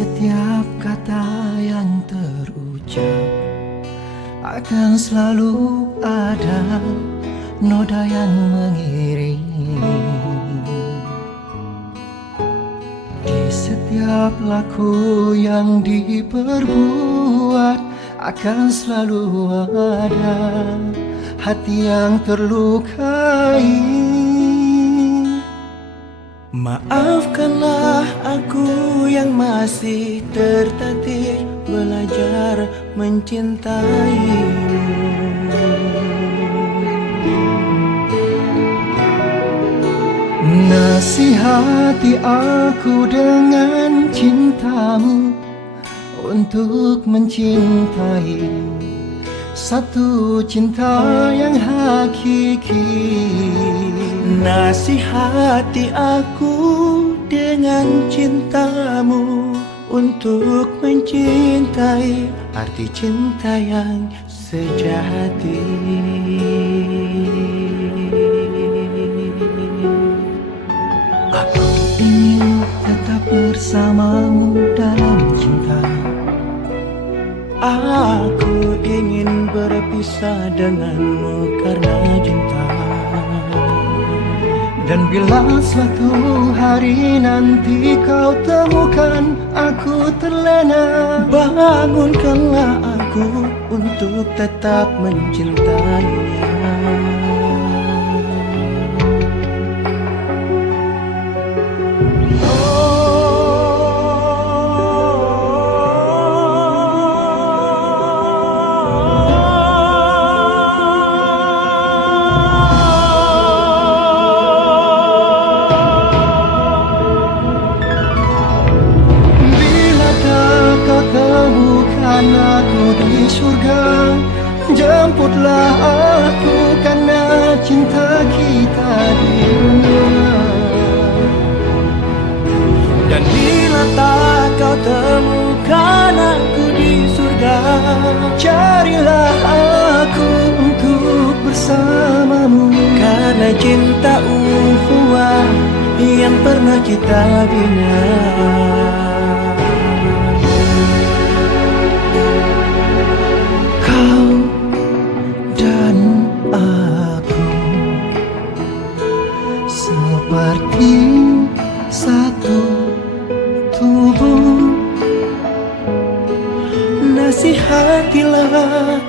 setiap kata yang terucap akan selalu ada noda yang mengiringi. Di setiap laku yang diperbuat akan selalu ada hati yang terlukai. Maafkanlah aku yang masih tertatih belajar mencintaimu. Nasihati aku dengan cintamu untuk mencintai satu cinta yang hakiki. Nasihati aku dengan cintamu untuk mencintai arti cinta yang sejati. Aku ingin tetap bersamamu dalam cinta. Aku ingin berpisah denganmu karena cinta. Dan bila suatu hari nanti kau temukan aku terlena, bangunkanlah aku untuk tetap mencintainya. Aku di surga, jemputlah aku karena cinta kita di dunia. Dan bila tak kau temukan aku di surga, carilah aku untuk bersamamu. Karena cinta ukhuwah yang pernah kita bina. Seperti satu tubuh, nasihatilah